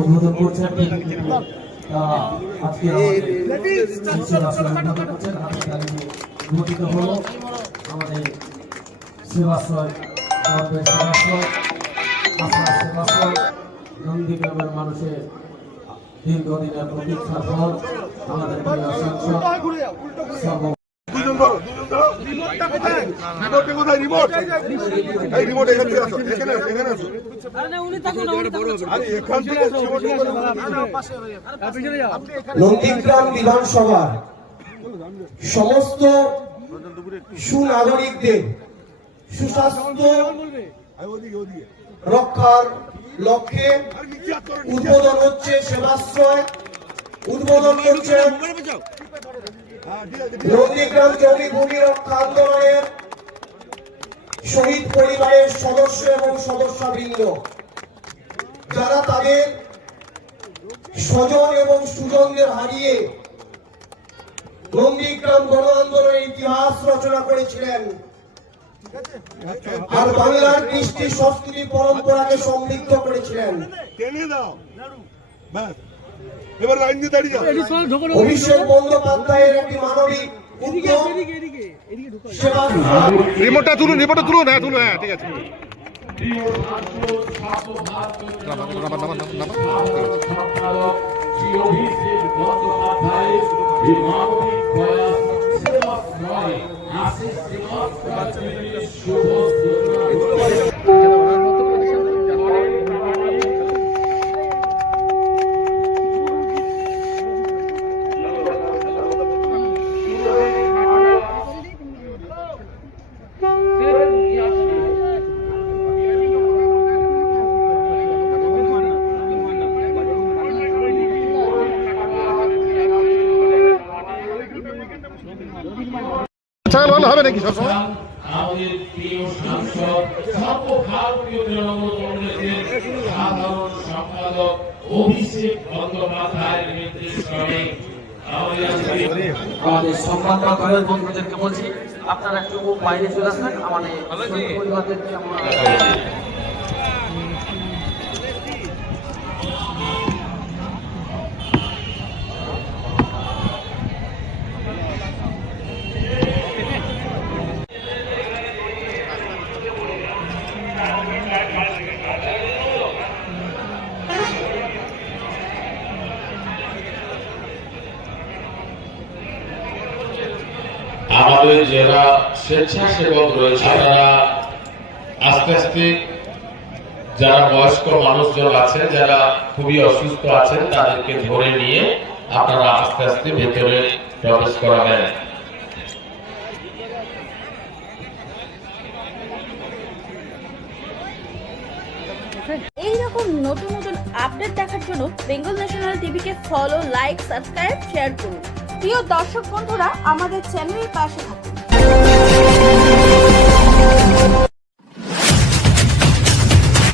উদ্বোধন করছেন আজকে গঠিত হলো আমাদের সেবাশ্রয় সেবাশ্রয় নন্দীগ্রামের মানুষের দীর্ঘদিনের প্রতীক্ষার পর আমাদের নন্দীগ্রাম বিধানসভার সমস্ত সুনাগরিকদের সুস্বাস্থ্য রক্ষার লক্ষ্যে উদ্বোধন হচ্ছে সেবাশ্রয়। উদ্বোধন করছেন নন্দীগ্রাম জমি ভূমি রক্ষা আন্দোলনের শহীদ পরিবারের সদস্য এবং সদস্যবৃন্দ, যারা তাদের স্বজন এবং সুজনদের হারিয়ে নন্দীগ্রাম গণ আন্দোলনের ইতিহাস রচনা করেছিলেন আর বাংলার কৃষ্টি সংস্কৃতি পরম্পরাকে সমৃদ্ধ করেছিলেন। অভিষেক বন্দ্যোপাধ্যায়ের একটি মানবিক রিমোটটা তুলুন, হ্যাঁ তুলুন, হ্যাঁ ঠিক আছে। ভালো হবে নাকি সবসময়? আমাদের প্রিয় সাংসদ সর্বভারতীয় তৃণমূল কংগ্রেসের সাধারণ সম্পাদক অভিষেক বন্দ্যোপাধ্যায়ের নির্দেশক্রমে আমাদের সংবাদদাতাদের বন্ধুদেরকে বলছি, আপনারা একটু বাইরে চলে আসবেন। আমাদের পরিবারদেরকে আমরা আমাদের যারা স্বেচ্ছাসেবক রয়েছে তারা আস্তে আস্তে যারা বয়স্ক মানুষজন আছে, যারা খুবই অসুস্থ আছেন, তাদেরকে ধরে নিয়ে আপনারা আস্তে আস্তে ভেতরে প্রবেশ করাবেন। এইরকম নতুন নতুন আপডেট দেখার জন্য বেঙ্গল ন্যাশনাল টিভিকে ফলো, লাইক, সাবস্ক্রাইব, শেয়ার করুন। প্রিয় দর্শক বন্ধুরা, আমাদের চ্যানেলের পাশে থাকুন।